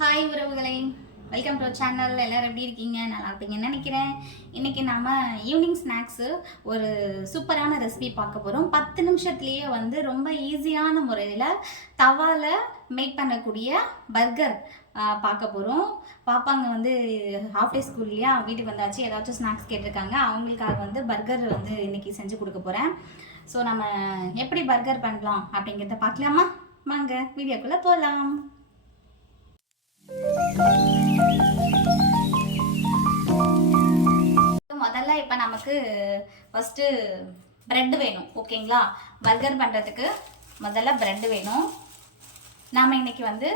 Hi உறவுகளை. Welcome to channel எல்லோரும் எப்படி இருக்கீங்க? நல்லா இருப்பீங்கன்னு நினைக்கிறேன். இன்றைக்கி நாம் ஈவினிங் ஸ்நாக்ஸு ஒரு சூப்பரான ரெசிபி பார்க்க போகிறோம் பத்து நிமிஷத்துலேயே வந்து ரொம்ப ஈஸியான முறையில் தவால மேக் பண்ணக்கூடிய பர்கர் பார்க்க போகிறோம் பாப்பாங்க வந்து ஹாஃப் டே ஸ்கூல் இல்லையா? வீட்டுக்கு வந்தாச்சு. ஏதாச்சும் ஸ்நாக்ஸ் கேட்டிருக்காங்க. அவங்களுக்காக வந்து பர்கர் வந்து இன்றைக்கி செஞ்சு கொடுக்க போகிறேன் ஸோ நம்ம எப்படி பர்கர் பண்ணலாம் அப்படிங்கிறத பார்க்கலாமா? வாங்க வீடியோக்குள்ளே போகலாம் முதல்ல இப்போ நமக்கு ஃபஸ்ட்டு ப்ரெட் வேணும் ஓகேங்களா பர்கர் பண்ணுறதுக்கு முதல்ல ப்ரெட் வேணும். நாம் இன்னைக்கு வந்து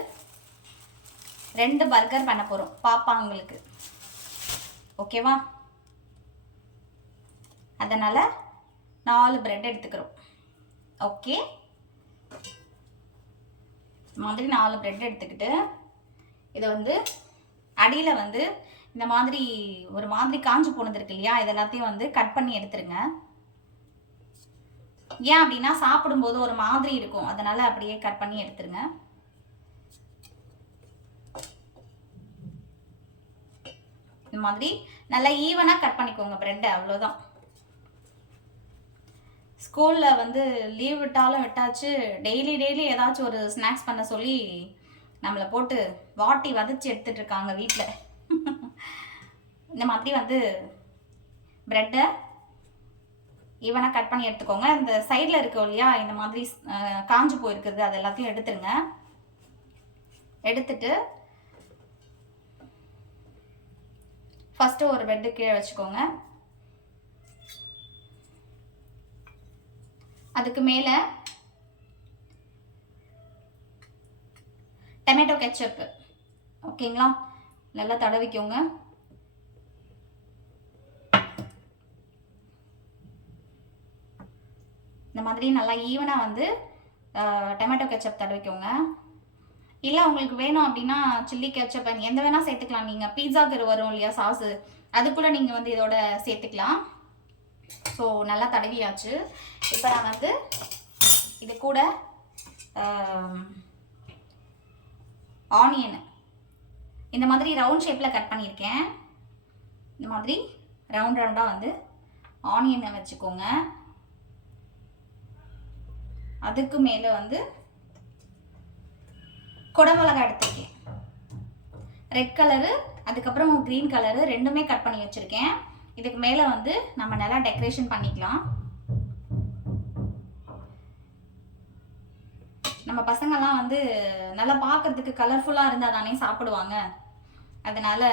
ரெண்டு பர்கர் பண்ண போகிறோம் பாப்பாங்களுக்கு. ஓகேவா அதனால் நாலு ப்ரெட் எடுத்துக்கிறோம். ஓகே மாதிரி நாலு ப்ரெட் எடுத்துக்கிட்டு இதை வந்து அடியில் வந்து இந்த மாதிரி ஒரு மாதிரி காஞ்சு போனது இருக்கு இல்லையா? இதெல்லாத்தையும் வந்து கட் பண்ணி எடுத்துருங்க. ஏன் அப்படின்னா சாப்பிடும்போது ஒரு மாதிரி இருக்கும். அதனால அப்படியே கட் பண்ணி எடுத்துருங்க. இந்த மாதிரி நல்லா ஈவனாக கட் பண்ணிக்கோங்க ப்ரெட்டை அவ்வளோதான் ஸ்கூலில் வந்து லீவ் விட்டாலும் விட்டாச்சு. டெய்லி டெய்லி ஏதாச்சும் ஒரு ஸ்நாக்ஸ் பண்ண சொல்லி நம்மளை போட்டு வாட்டி வதச்சி எடுத்துட்டு இருக்காங்க வீட்டில் இந்த மாதிரி வந்து ப்ரெட்டை ஈவனாக கட் பண்ணி எடுத்துக்கோங்க. இந்த சைடில் இருக்கோ இல்லையா இந்த மாதிரி காஞ்சு போயிருக்குது அது எல்லாத்தையும் எடுத்துருங்க. எடுத்துட்டு ஃபஸ்ட்டு ஒரு பெட்டு கீழே வச்சுக்கோங்க. அதுக்கு மேலே டொமேட்டோ கெச்சப்பு ஓகேங்களா நல்லா தடவிக்கோங்க. இந்த மாதிரி நல்லா ஈவனாக வந்து டொமேட்டோ கெச்சப் தடவிக்கோங்க. இல்லை உங்களுக்கு வேணும் அப்படின்னா சில்லி கெச்சப் எந்த வேணால் சேர்த்துக்கலாம். நீங்கள் பீட்சாக்கு வரும் இல்லையா சாஸு அதுக்குள்ளே நீங்கள் வந்து இதோட சேர்த்துக்கலாம். ஸோ நல்லா தடவியாச்சு. இப்போ நான் வந்து இது கூட ஆனியன் இந்த மாதிரி ரவுண்ட் ஷேப்பில் கட் பண்ணியிருக்கேன். இந்த மாதிரி ரவுண்ட் ரவுண்டாக வந்து ஆனியனை வச்சுக்கோங்க. அதுக்கு மேலே வந்து குடமிளகா எடுத்திருக்கேன். ரெட் கலரு அதுக்கப்புறம் க்ரீன் கலரு ரெண்டுமே கட் பண்ணி வச்சுருக்கேன். இதுக்கு மேலே வந்து நம்ம நல்லா டெக்கரேஷன் பண்ணிக்கலாம். நம்ம பசங்கள்லாம் வந்து நல்லா பார்க்கறதுக்கு கலர்ஃபுல்லாக இருந்தால் தானே சாப்பிடுவாங்க. அதனால்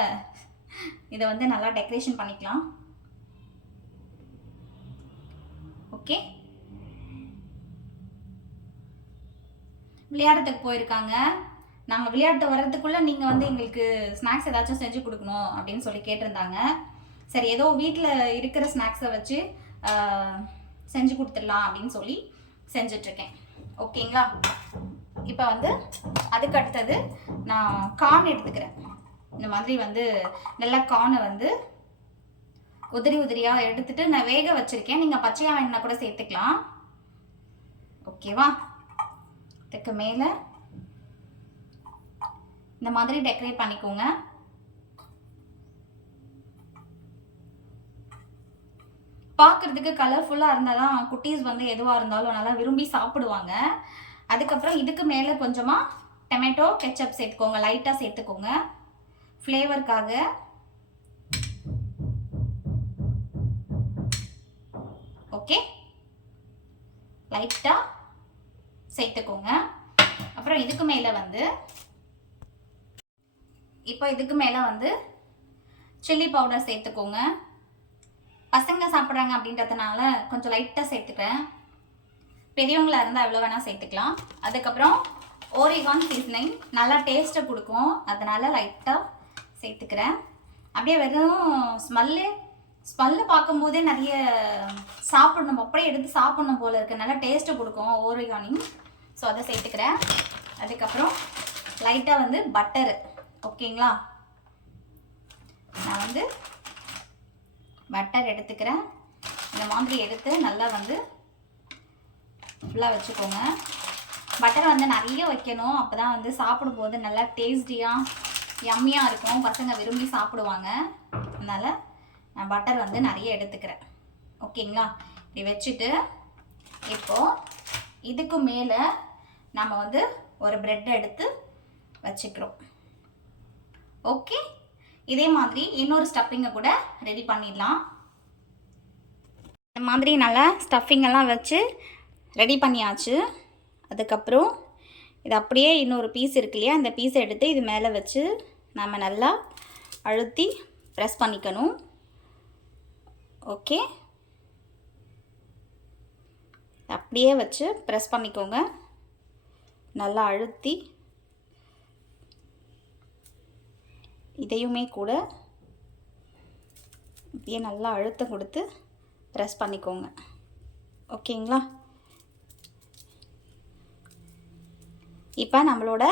இதை வந்து நல்லா டெக்கரேஷன் பண்ணிக்கலாம். ஓகே விளையாடுறதுக்கு போயிருக்காங்க. நாங்கள் விளையாட்டு வர்றதுக்குள்ளே நீங்கள் வந்து எங்களுக்கு ஸ்நாக்ஸ் ஏதாச்சும் செஞ்சு கொடுக்கணும் அப்படின்னு சொல்லி கேட்டிருந்தாங்க. சரி ஏதோ வீட்டில் இருக்கிற ஸ்நாக்ஸை வச்சு செஞ்சு கொடுத்துடலாம் அப்படின்னு சொல்லி செஞ்சிட்ருக்கேன் ஓகேங்களா? இப்போ வந்து அதுக்கு அடுத்தது நான் கார்ன் எடுத்துக்கிறேன். இந்த மாதிரி வந்து நல்லா கார்னை வந்து உதிரி உதிரியாக எடுத்துட்டு நான் வேக வச்சுருக்கேன். நீங்கள் பச்சையாக வேணும்னா கூட சேர்த்துக்கலாம். ஓகேவா? இதுக்கு மேலே இந்த மாதிரி டெக்கரேட் பண்ணிக்கோங்க. பார்க்குறதுக்கு கலர்ஃபுல்லாக இருந்தால் தான் குட்டீஸ் வந்து எதுவாக இருந்தாலும் நல்லா விரும்பி சாப்பிடுவாங்க. அதுக்கப்புறம் இதுக்கு மேலே கொஞ்சமாக டொமேட்டோ கெச்சப் சேர்த்துக்கோங்க. லைட்டாக சேர்த்துக்கோங்க. ஃப்ளேவருக்காக ஓகே லைட்டாக சேர்த்துக்கோங்க. அப்புறம் இதுக்கு மேலே வந்து இப்போ இதுக்கு மேலே வந்து சில்லி பவுடர் சேர்த்துக்கோங்க. பசங்க சாப்பிட்றாங்க அப்படின்றதுனால கொஞ்சம் லைட்டாக சேர்த்துக்கிறேன். பெரியவங்களா இருந்தால் எவ்வளோ வேணால் சேர்த்துக்கலாம். அதுக்கப்புறம் ஓரிகான் சீசனிங் நல்லா டேஸ்ட்டை கொடுக்கும். அதனால் லைட்டாக சேர்த்துக்கிறேன். அப்படியே வெறும் ஸ்மெல்லு ஸ்மெல்லு பார்க்கும்போதே நிறைய சாப்பிடணும். அப்படியே எடுத்து சாப்பிடணும் போல இருக்கு. நல்லா டேஸ்ட்டு கொடுக்கும் ஓரிகானிங் ஸோ அதை சேர்த்துக்கிறேன். அதுக்கப்புறம் லைட்டாக வந்து பட்டரு ஓகேங்களா நான் வந்து பட்டர் எடுத்துக்கிறேன். இந்த மாதிரி எடுத்து நல்லா வந்து ஃபுல்லாக வச்சுக்கோங்க. பட்டர் வந்து நிறைய வைக்கணும். அப்போ தான் வந்து சாப்பிடும்போது நல்லா டேஸ்டியாக யம்மியாக இருக்கும். பசங்க விரும்பி சாப்பிடுவாங்க. அதனால் நான் பட்டர் வந்து நிறைய எடுத்துக்கிறேன். ஓகேங்களா? இப்படி வச்சுட்டு இப்போது இதுக்கு மேலே நம்ம வந்து ஒரு ப்ரெட் எடுத்து வச்சுக்கிறோம். ஓகே? இதே மாதிரி இன்னொரு ஸ்டஃப்பிங்கை கூட ரெடி பண்ணிடலாம். இந்த மாதிரி நல்லா ஸ்டஃபிங்கெல்லாம் வச்சு ரெடி பண்ணியாச்சு. அதுக்கப்புறம் இது அப்படியே இன்னொரு பீஸ் இருக்கு இல்லையா அந்த பீஸை எடுத்து இது மேலே வச்சு நம்ம நல்லா அழுத்தி ப்ரெஸ் பண்ணிக்கணும். ஓகே அப்படியே வச்சு ப்ரெஸ் பண்ணிக்கோங்க. நல்லா அழுத்தி இதையுமே கூட இப்படியே நல்லா அழுத்தம் கொடுத்து ப்ரெஸ் பண்ணிக்கோங்க. ஓகேங்களா? இப்போ நம்மளோட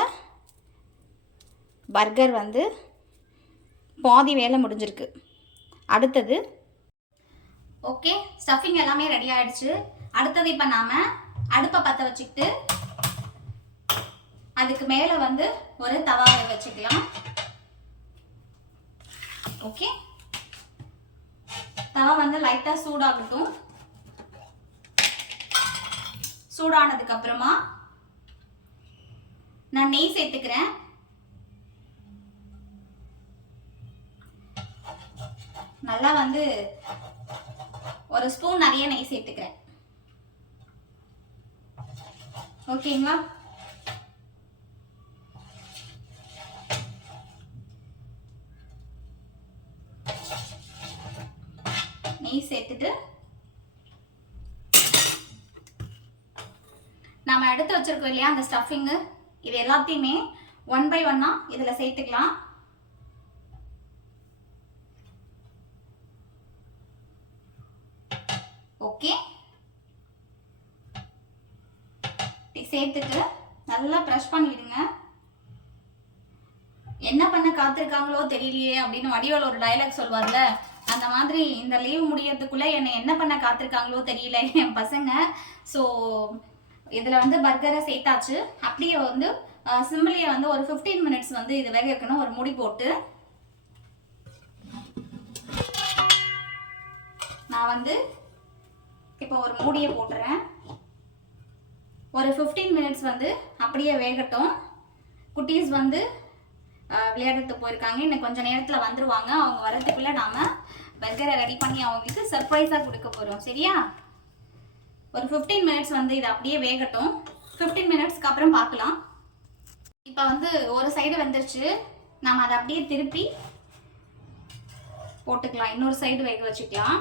பர்கர் வந்து பாதி வேலை முடிஞ்சிருக்கு. அடுத்தது ஓகே ஸ்டஃபிங் எல்லாமே ரெடி ஆயிடுச்சு. அடுத்தது இப்போ நாம் அடுப்பை பற்ற வச்சுக்கிட்டு அதுக்கு மேலே வந்து ஒரு தவாவை வச்சுக்கலாம். ஓகே தவா வந்து லைட்டாக சூடாகட்டும். சூடானதுக்கு அப்புறமா நான் நெய் சேர்த்துக்கிறேன். நல்லா வந்து ஒரு ஸ்பூன் நிறைய நெய் சேர்த்துக்கிறேன். ஓகேங்களா நெய் சேர்த்துட்டு நம்ம எடுத்து வச்சிருக்கோம் இல்லையா அந்த ஸ்டஃபிங்கு இது எல்லாத்தையுமே ஒன் பை ஒன்னா இதில் சேர்த்துக்கலாம். ஓகே சேர்த்துட்டு நல்லா ப்ரெஷ் பண்ணிடுங்க. என்ன பண்ண காத்திருக்காங்களோ தெரியலையே அப்படின்னு வடிவேல் ஒரு டயலாக் சொல்வார்ல அந்த மாதிரி இந்த லீவ் முடியறதுக்குள்ளே என்னை என்ன பண்ண காத்திருக்காங்களோ தெரியல என் பசங்க. ஸோ இதில் வந்து பர்கரை சேர்த்தாச்சு. அப்படியே வந்து சிம்பிளியை வந்து ஒரு ஃபிஃப்டீன் மினிட்ஸ் வந்து இது வேக வைக்கணும் ஒரு முடி போட்டு. நான் வந்து இப்போ ஒரு மூடியை போட்டுறேன். ஒரு ஃபிஃப்டீன் மினிட்ஸ் வந்து அப்படியே வேகட்டும். குட்டீஸ் வந்து விளையாடுறதுக்கு போயிருக்காங்க. இன்னும் கொஞ்சம் நேரத்தில் வந்துருவாங்க. அவங்க வர்றதுக்குள்ளே நாம பர்கரை ரெடி பண்ணி அவங்களுக்கு சர்ப்ரைஸாக கொடுக்க போகிறோம் சரியா? ஒரு ஃபிஃப்டீன் மினிட்ஸ் வந்து இது அப்படியே வேகட்டும். ஃபிஃப்டீன் மினிட்ஸ்க்கு அப்புறம் பார்க்கலாம். இப்போ வந்து ஒரு சைடு வந்துருச்சு. நாம் அதை அப்படியே திருப்பி போட்டுக்கலாம். இன்னொரு சைடு வேக வச்சுக்கலாம்.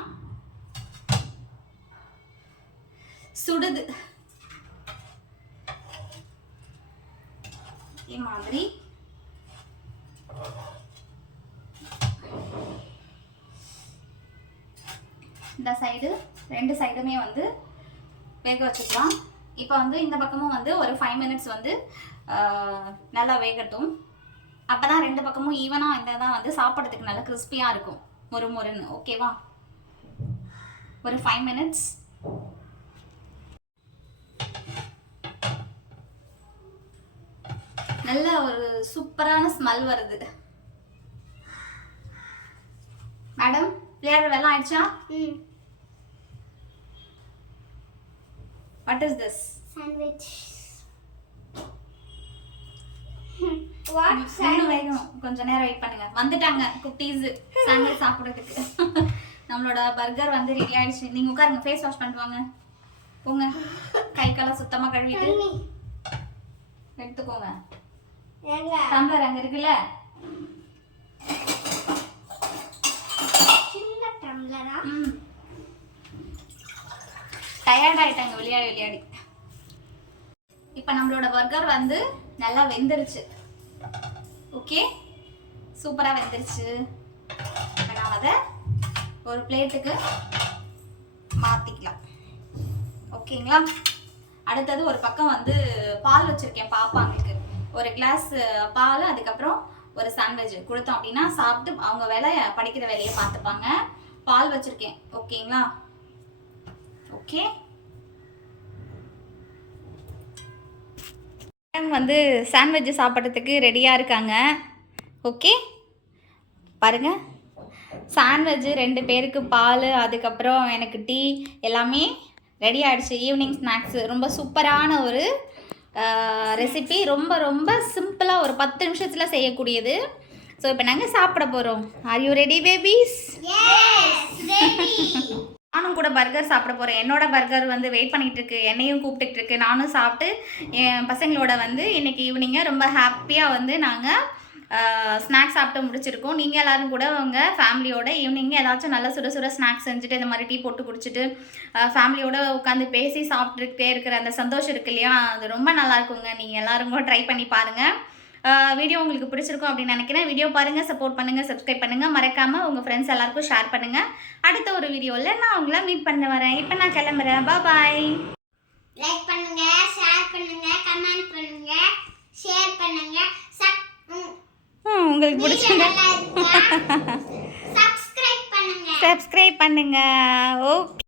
சுடுது. இதே மாதிரி. இந்த சைடு ரெண்டு சைடுமே வந்து வேக வச்சுக்கலாம். இப்போ வந்து இந்த பக்கமும் வந்து ஒரு ஃபைவ் மினிட்ஸ் வந்து நல்லா வேகட்டும். அப்போ தான் ரெண்டு பக்கமும் ஈவனாக இருந்தால் தான் வந்து சாப்பிட்றதுக்கு நல்லா கிறிஸ்பியாக இருக்கும். மொறு மொறுன்னு ஓகேவா ஒரு ஃபைவ் மினிட்ஸ் நல்ல ஒரு சூப்பரான ஸ்மெல் வருது. மேடம் விளையாடுற வேலை ஆயிடுச்சா Mm. What is this Sandwich. what? இன்னும் Sandwich? வேகும் கொஞ்ச நேரம் வெயிட் பண்ணுங்க வந்துட்டாங்க குட்டீஸ் சாண்ட்விச் சாப்பிட்றதுக்கு நம்மளோட பர்கர் வந்து ரெடி ஆயிடுச்சு நீங்க உட்காருங்க ஃபேஸ் வாஷ் பண்ணிட்டு வாங்க போங்க கை காலை சுத்தமா கழுவிட்டு. எடுத்துக்கோங்க எங்க? டம்ளர் அங்க இருக்குல்ல? ம் டயர்ட் ஆயிட்டாங்க விளையாடி விளையாடி. இப்போ நம்மளோட பர்கர் வந்து நல்லா வெந்துருச்சு. ஓகே? சூப்பராக வெந்துருச்சு. இப்போ நாம் அதை ஒரு பிளேட்டுக்கு மாற்றிக்கலாம் ஓகேங்களா? அடுத்தது ஒரு பக்கம் வந்து பால் வச்சுருக்கேன் பாப்பாங்களுக்கு ஒரு கிளாஸ் பால் அதுக்கப்புறம் ஒரு சாண்ட்விச் கொடுத்தோம் அப்படின்னா சாப்பிட்டு அவங்க வேலையை படிக்கிற வேலையை பார்த்துப்பாங்க. பால் வச்சுருக்கேன். ஓகேங்களா? ஓகே. மேடம் வந்து சாண்ட்விட்ச் சாப்பிட்றதுக்கு ரெடியாக இருக்காங்க. ஓகே? பாருங்கள் சாண்ட்விட்ச் ரெண்டு பேருக்கு பால் அதுக்கப்புறம் எனக்கு டீ எல்லாமே ரெடி ஆகிடுச்சு ஈவினிங் ஸ்நாக்ஸ் ரொம்ப சூப்பரான ஒரு ரெசிபி ரொம்ப ரொம்ப சிம்பிளாக ஒரு பத்து நிமிஷத்தில் செய்யக்கூடியது. ஸோ இப்போ நாங்கள் சாப்பிட போகிறோம் ஆர் யூ ரெடி பேபிஸ் நானும் கூட பர்கர் சாப்பிட போகிறேன் என்னோட பர்கர் வந்து வெயிட் பண்ணிட்டு இருக்கு என்னையும் கூப்பிட்டுட்டு இருக்கு நானும் சாப்பிட்டு என் பசங்களோட வந்து இன்னைக்கு ஈவினிங்கை ரொம்ப ஹாப்பியாக வந்து நாங்கள் ஸ்நாக்ஸ் சாப்பிட்டு முடிச்சிருக்கோம். நீங்கள் எல்லாரும் கூட உங்கள் ஃபேமிலியோட ஈவினிங் ஏதாச்சும் நல்ல சுட சுட ஸ்நாக்ஸ் செஞ்சுட்டு இந்த மாதிரி டீ போட்டு குடிச்சிட்டு ஃபேமிலியோட உட்காந்து பேசி சாப்பிட்டுட்டே இருக்கிற அந்த சந்தோஷம் இருக்கு இல்லையா? அது ரொம்ப நல்லா இருக்குங்க. நீங்கள் எல்லாரும் கூட ட்ரை பண்ணி பாருங்கள் வீடியோ உங்களுக்கு பிடிச்சிருக்கும் அப்படின்னு நினைக்கிறேன். வீடியோ பாருங்கள் சப்போர்ட் பண்ணுங்கள் சப்ஸ்கிரைப் பண்ணுங்கள் மறக்காமல் உங்கள் ஃப்ரெண்ட்ஸ் எல்லாருக்கும் ஷேர் பண்ணுங்கள் அடுத்த ஒரு வீடியோவில் நான் உங்களை மீட் பண்ண வரேன். இப்போ நான் கிளம்புறேன். பாய் லைக் பண்ணுங்க ஷேர் பண்ணுங்க கமெண்ட் பண்ணுங்க ஷேர் பண்ணுங்க. உங்களுக்கு பிடிச்சிருந்தா சப்ஸ்கிரைப் பண்ணுங்க. ஓகே